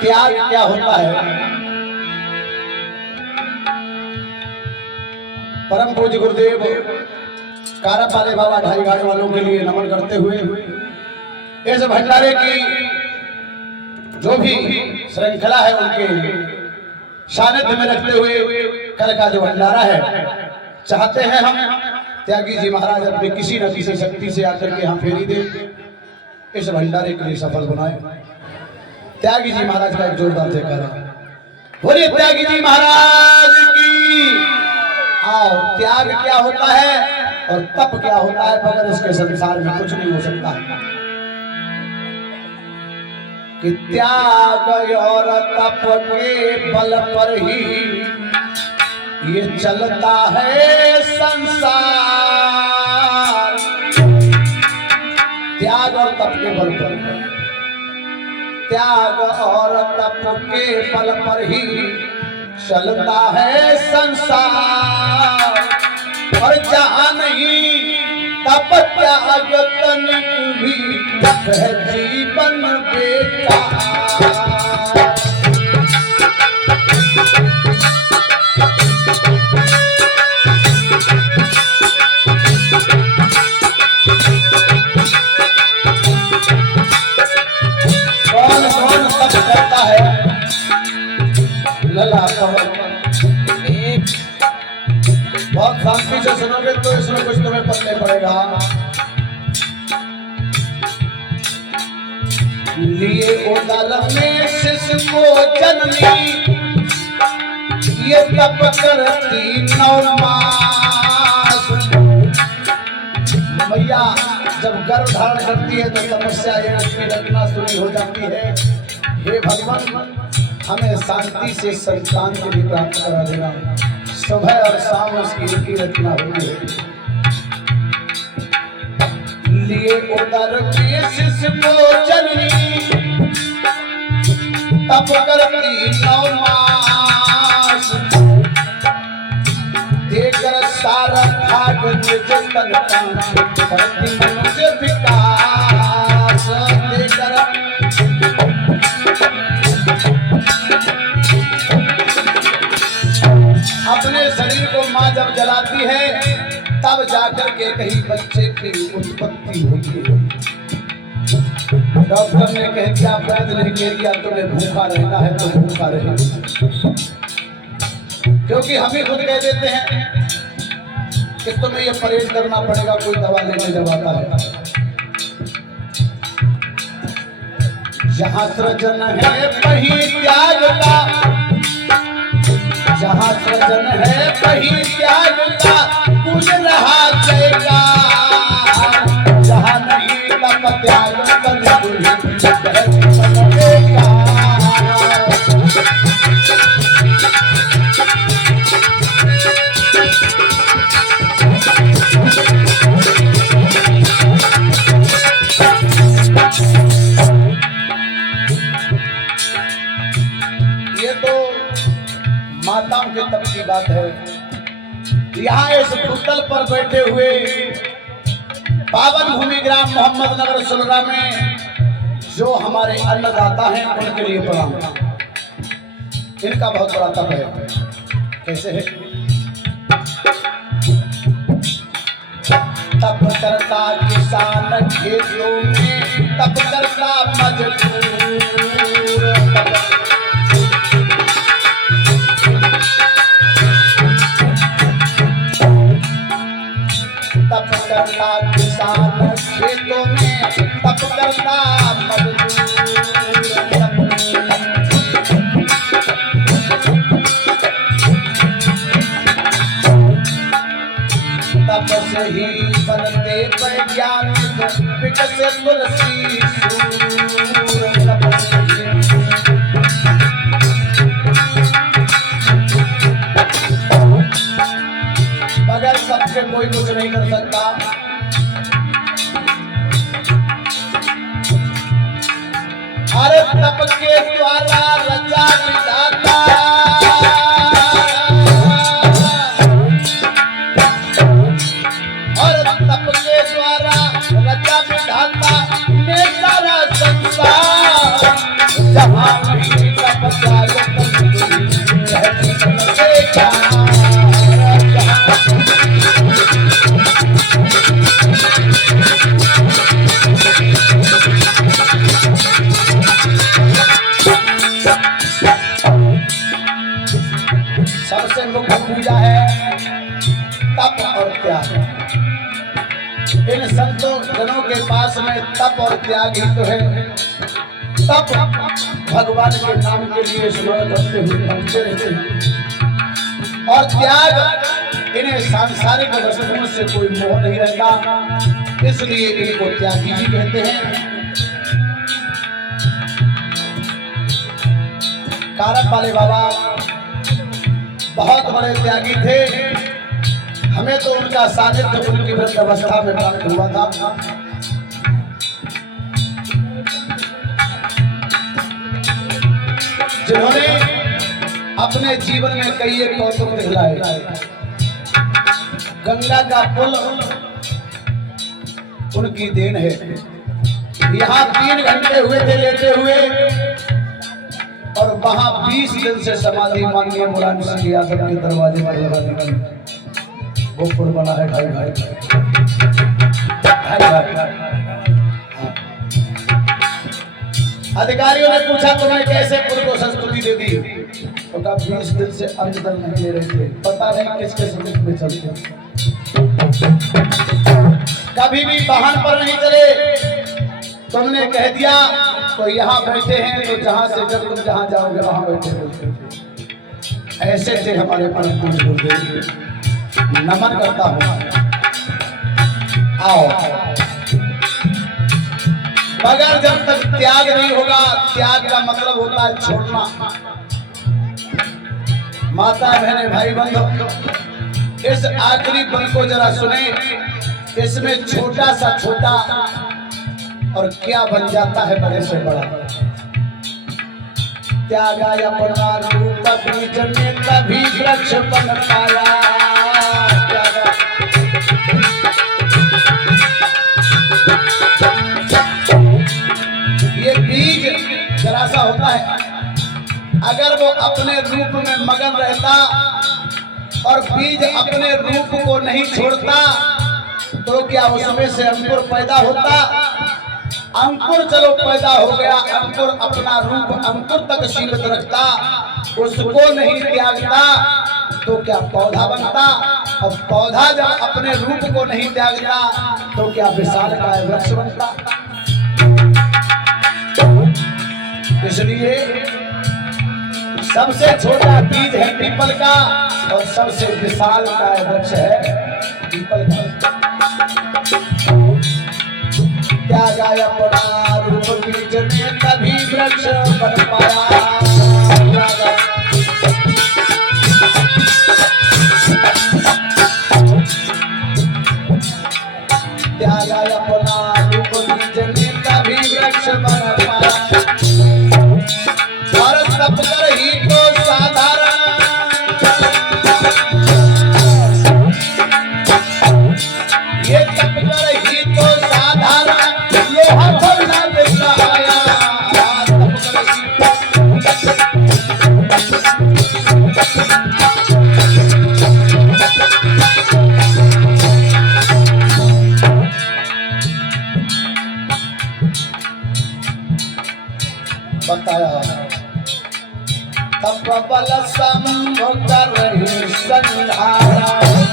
त्याग क्या होता है। परम पूज्य गुरुदेव कारप वाले बाबा ढाई घाट वालों के लिए नमन करते हुए इस भंडारे की जो भी श्रृंखला है उनके सानिध्य में रखते हुए कल का जो भंडारा है चाहते हैं हम त्यागी जी महाराज अपने किसी न किसी शक्ति से आकर के हम फेरी दे इस भंडारे के लिए सफल बनाए। त्यागी जी महाराज का एक जोरदार जयकारा बोलिए त्यागी जी महाराज की। आओ त्याग क्या होता है और तप क्या होता है, बगैर इसके संसार में कुछ नहीं हो सकता है। कि त्याग और तप के बल पर ही ये चलता है संसार। त्याग और तप के बल पर, त्याग और तप के बल पर ही चलता है संसार। और जहाँ नहीं तप त्याग तनिक भी वह जीवन बेकार। करता है लला बहुत शांति से सुनोगे तो इसमें कुछ तुम्हें पढ़ने पड़ेगा। लिए उदर में शिशु को जननी ये तप करती 9 मास। मैया जब गर्भ धारण करती है तो तपस्या ये रचना शुरू हो जाती है। हे भगवान हमें शांति से संतान के लिए प्राप्त करा देना। सुबह और शाम उसकी एक ही रचना होती है। लिए उदर में शिशु को जननी तप करती 9 मास। देकर सारा भाग निज तन करती मनुष्य विकास। देकर अपने शरीर को माँ जब जलाती है तब जाकर के कहीं बच्चे की उत्पत्ति होती है। डॉक्टर ने कह दिया वैद्य ने कह दिया तुम्हें भूखा रहना है तो भूखा रहे, क्योंकि हम ही खुद कह देते हैं कि तुम्हें ये परहेज करना पड़ेगा कोई दवा लेने जब आता है। जहाँ सृजन है वहीं त्याग का, जहाँ सृजन है वहीं त्याग का कुल रहा जाएगा। जहाँ नहीं तप त्याग ये तो माताओं के तप की बात है। यहाँ इस भूतल पर बैठे हुए पावन भूमि ग्राम मोहम्मद नगर सुलरा में जो हमारे अन्नदाता हैं उनके लिए प्रणाम। इनका बहुत बड़ा तप है। कैसे है? तप करता किसान खेतों में, तप करता मजदूर। तप करता किसान खेतों में, तप करता मजदूर। तप से ही बनते वैज्ञानिक, विकसित तुलसी सूर। मगर सबसे कोई कुछ नहीं कर सकता। अरे तप के द्वारा रचा विधाता, और तप के द्वारा रचा विधाता ने सारा संसार। जहाँ भी मुख्य पूजा है तप और त्याग। इन संतों जनों के पास में तप और त्याग ही तो है। तप भगवान के नाम के लिए स्मरण करते हुए पहुंचे रहते हैं और त्याग इन्हें सांसारिक वस्तुओं से कोई मोह नहीं रहता, इसलिए इनको त्यागी जी कहते हैं। कारक वाले बाबा बहुत बड़े त्यागी थे। हमें तो उनका सानिध्य उनकी वृद्ध अवस्था में प्राप्त हुआ था। जिन्होंने अपने जीवन में कई एक कौतुक दिखलाए। गंगा का पुल उनकी देन है। यहाँ 3 घंटे हुए थे लेटे हुए और वहां 20 दिन से समाधि मांगी मुलायम सिंह यादव के दरवाजे पर लगा दी। वो पुल बना है 2.5 अधिकारियों ने पूछा तुम्हें कैसे पुल को संस्कृति दे दी, तो कहा 20 दिन से अंदर नहीं ले रहे थे, पता नहीं किसके संगत में चलते। कभी भी वाहन पर नहीं चले, तुमने कह दिया तो यहाँ बैठे हैं, तो जहां से जब तुम जहां जाओगे वहां बैठे रहते। ऐसे थे हमारे परम पूज्य गुरुदेव। नमन करता हूं। आओ, मगर जब तक त्याग नहीं होगा, त्याग का मतलब होता है छोड़ना। माता बहने भाई बंधु, इस आखिरी पल को जरा सुने। इसमें छोटा सा छोटा और क्या बन जाता है बड़े से बड़ा। त्यागाय अपना रूप बीज में तभी वृक्ष बन पाया। ये बीज जरा सा होता है, अगर वो अपने रूप में मगन रहता और बीज अपने रूप को नहीं छोड़ता तो क्या उसमें से अंकुर पैदा होता? अंकुर चलो पैदा हो गया, अंकुर अपना रूप अंकुर तक सीमित रखता, उसको नहीं त्यागता तो क्या पौधा बनता? और पौधा जब अपने रूप को नहीं त्यागता तो क्या विशालकाय वृक्ष बनता? इसलिए सबसे छोटा बीज है पीपल का और सबसे विशालकाय वृक्ष है पीपल का। त्यागाय अपना रूप बीज में तभी वृक्ष बन पाया। त्यागाय अपना रूप बीज में तभी वृक्ष बन पाया। और तप कर ही तो साधारण, ये तप कर ही तो साधारण लोहा भरना देता आया। बताया तप बल संभव कर संहारा।